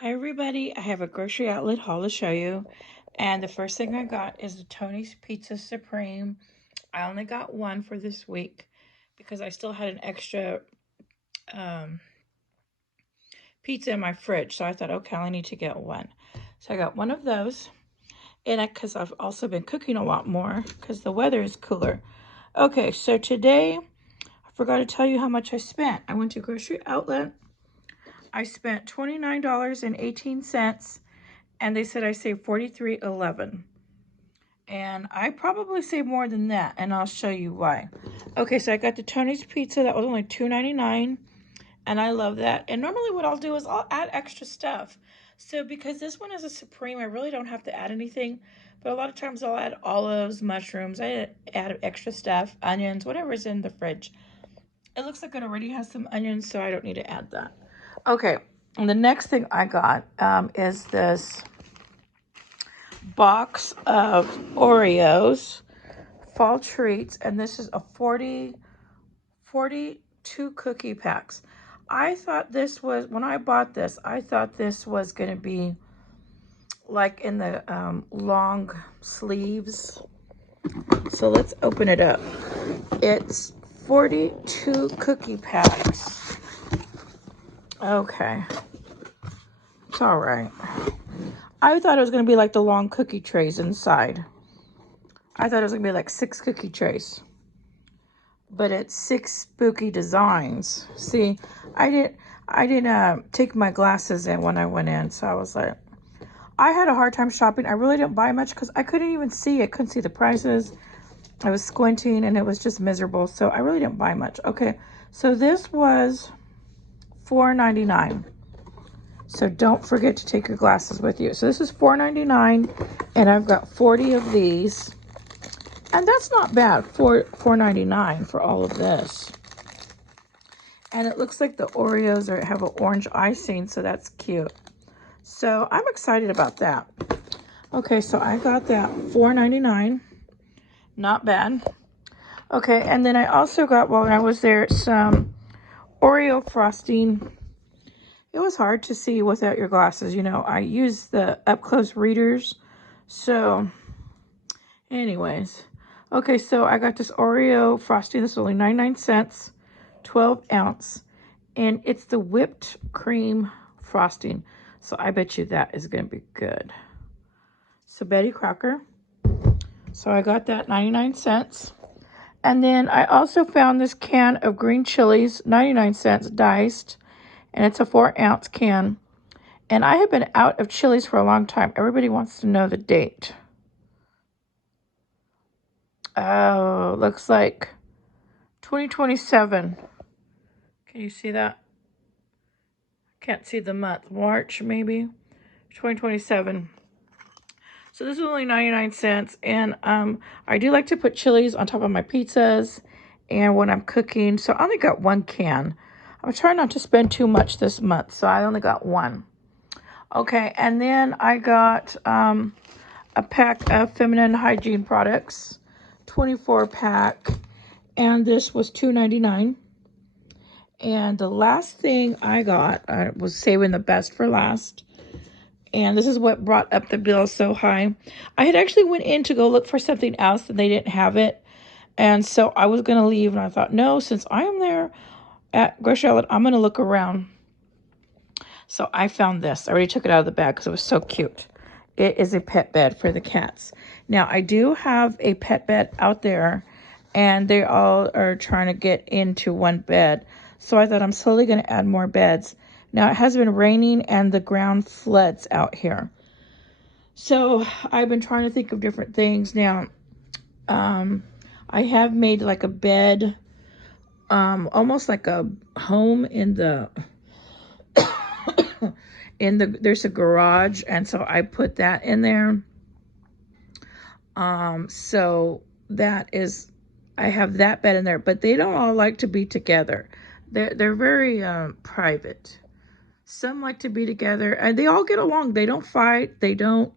Hi everybody, I have a grocery outlet haul to show you. And the first thing I got is the Tony's Pizza Supreme. I only got one for this week because I still had an extra um, pizza in my fridge. So I thought, okay, I need to get one. So I got one of those. And because I've also been cooking a lot more because the weather is cooler. Okay, so today I forgot to tell you how much I spent. I went to grocery outlet. I spent $29.18. And they said I saved $43.11. And I probably saved more than that, and I'll show you why. Okay, so I got the Tony's Pizza. That was only $2.99, and I love that. And normally what I'll do is I'll add extra stuff. So because this one is a Supreme, I really don't have to add anything. But a lot of times I'll add olives, mushrooms. I add extra stuff, onions, whatever's in the fridge. It looks like it already has some onions, so I don't need to add that. Okay, and the next thing I got is this box of Oreos fall treats, and this is a 42 cookie packs. I thought this was, when I bought this, I thought this was going to be like in the long sleeves. So let's open it up. It's 42 cookie packs. Okay, it's all right. I thought it was going to be like the long cookie trays inside. I thought it was going to be like 6 cookie trays. But it's 6 spooky designs. See, I didn't take my glasses in when I went in, so I was like, I had a hard time shopping. I really didn't buy much because I couldn't even see. I couldn't see the prices. I was squinting and it was just miserable, so I really didn't buy much. Okay, so this was $4.99. So don't forget to take your glasses with you. So this is $4.99, and I've got 40 of these. And that's not bad for $4.99 for all of this. And it looks like the Oreos have an orange icing, so that's cute. So I'm excited about that. Okay, so I got that $4.99. Not bad. Okay, and then I also got, while I was there, some Oreo frosting. It was hard to see without your glasses. You know, I use the up-close readers. So, anyways. Okay, so I got this Oreo frosting. This is only 99 cents, 12 ounce. And it's the whipped cream frosting. So I bet you that is going to be good. So Betty Crocker. So I got that 99 cents. And then I also found this can of green chilies, 99 cents diced. And it's a 4 ounce can. And I have been out of chilies for a long time. Everybody wants to know the date. Oh, looks like 2027. Can you see that? Can't see the month. March, maybe. 2027. So this is only 99 cents. And I do like to put chilies on top of my pizzas and when I'm cooking. So I only got one can. I'm trying not to spend too much this month. So I only got one. Okay, and then I got a pack of feminine hygiene products. 24 pack. And this was $2.99. And the last thing I got, I was saving the best for last. And this is what brought up the bill so high. I had actually went in to go look for something else and they didn't have it. And so I was going to leave. And I thought, no, since I am there at grocery outlet, I'm going to look around. So I found this. I already took it out of the bag because it was so cute. It is a pet bed for the cats. Now, I do have a pet bed out there. And they all are trying to get into one bed. So I thought I'm slowly going to add more beds. Now, it has been raining and the ground floods out here. So I've been trying to think of different things. Now, I have made like a bed, almost like a home in the, there's a garage. And so I put that in there. So that is, I have that bed in there, but they don't all like to be together. They're very private. Some like to be together, and they all get along. They don't fight. They don't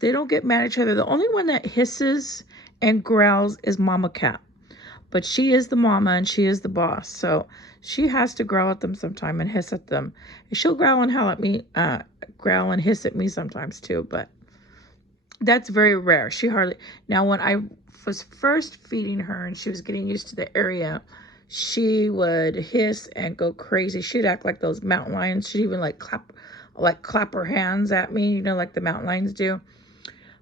get mad at each other. The only one that hisses and growls is Mama Cat. But she is the mama and she is the boss. So she has to growl at them sometime and hiss at them. And she'll growl and howl at me, growl and hiss at me sometimes too. But that's very rare. She hardly... Now, when I was first feeding her and she was getting used to the area, she would hiss and go crazy. She'd act like those mountain lions. She'd even like clap her hands at me, you know, like the mountain lions do.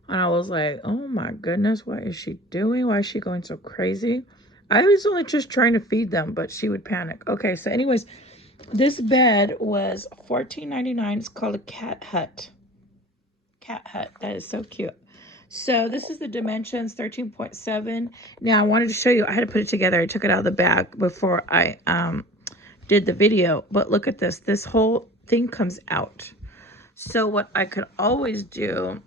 And I was like, oh my goodness, what is she doing? Why is she going so crazy? I was only just trying to feed them, but she would panic. Okay, so anyways, this bed was $14.99. It's called a cat hut. Cat hut. That is so cute. So this is the dimensions, 13.7. Now I wanted to show you, I had to put it together. I took it out of the bag before I did the video. But look at this. This whole thing comes out. So what I could always do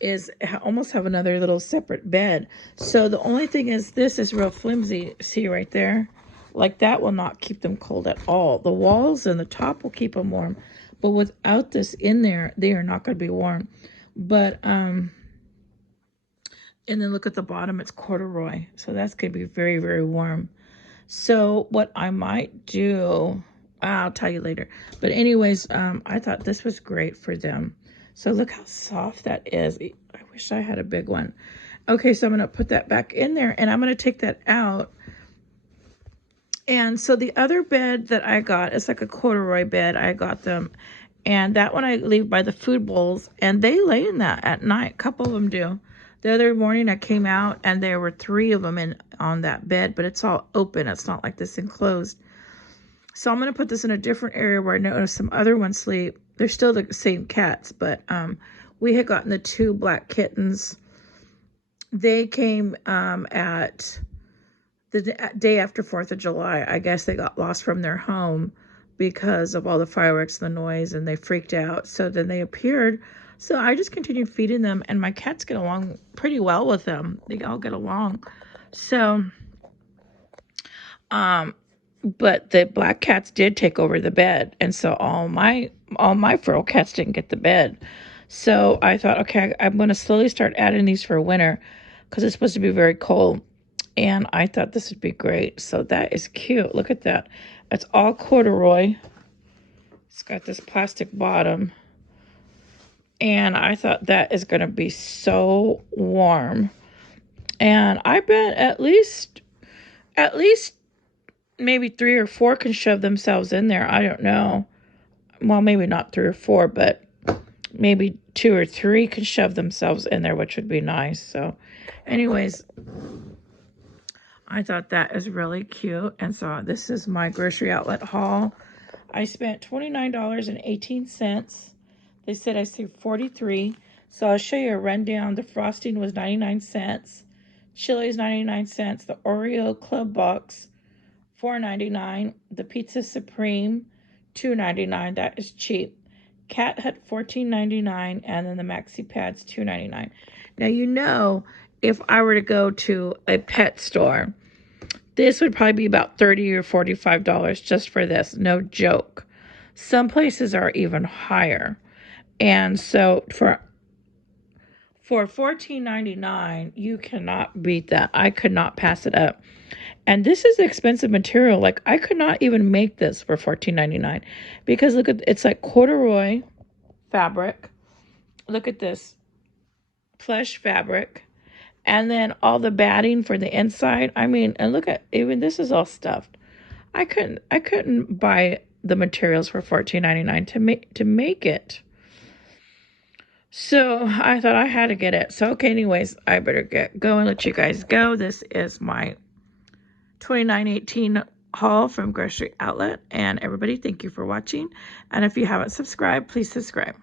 is almost have another little separate bed. So the only thing is, this is real flimsy. See right there? Like that will not keep them cold at all. The walls and the top will keep them warm. But without this in there, they are not going to be warm. But, and then look at the bottom, it's corduroy. So that's going to be very, very warm. So what I might do, I'll tell you later. But anyways, I thought this was great for them. So look how soft that is. I wish I had a big one. Okay, so I'm going to put that back in there, and I'm going to take that out. And so the other bed that I got, it's like a corduroy bed. I got them. And that one I leave by the food bowls, and they lay in that at night. A couple of them do. The other morning I came out, and there were 3 of them on that bed, but it's all open. It's not like this enclosed. So I'm going to put this in a different area where I know some other ones sleep. They're still the same cats, but we had gotten the 2 black kittens. They came at the day after 4th of July. I guess they got lost from their home because of all the fireworks and the noise, and they freaked out. So then they appeared. So I just continued feeding them, and my cats get along pretty well with them. They all get along. So, but the black cats did take over the bed, and so all my feral cats didn't get the bed. So I thought, okay, I'm going to slowly start adding these for winter because it's supposed to be very cold. And I thought this would be great. So that is cute. Look at that. It's all corduroy. It's got this plastic bottom. And I thought that is going to be so warm. And I bet at least maybe 3 or 4 can shove themselves in there. I don't know. Well, maybe not 3 or 4, but maybe 2 or 3 can shove themselves in there, which would be nice. So anyways, I thought that is really cute. And so this is my grocery outlet haul. I spent $29.18. They said I saved $43. So I'll show you a rundown. The frosting was 99 cents. Chili's 99 cents. The Oreo Club Box, $4.99. The Pizza Supreme, $2.99. That is cheap. Cat Hut, $14.99. And then the Maxi Pads, $2.99. Now, you know, if I were to go to a pet store, this would probably be about $30 or $45 just for this. No joke. Some places are even higher. And so for $14.99, you cannot beat that. I could not pass it up. And this is expensive material. Like, I could not even make this for $14.99 because look at, it's like corduroy fabric. Look at this plush fabric. And then all the batting for the inside. I mean, and look at, even this is all stuffed. I couldn't buy the materials for $14.99 to make it. So I thought I had to get it. So okay, anyways, I better go and let you guys go. This is my 2918 haul from Grocery Outlet. And everybody, thank you for watching. And if you haven't subscribed, please subscribe.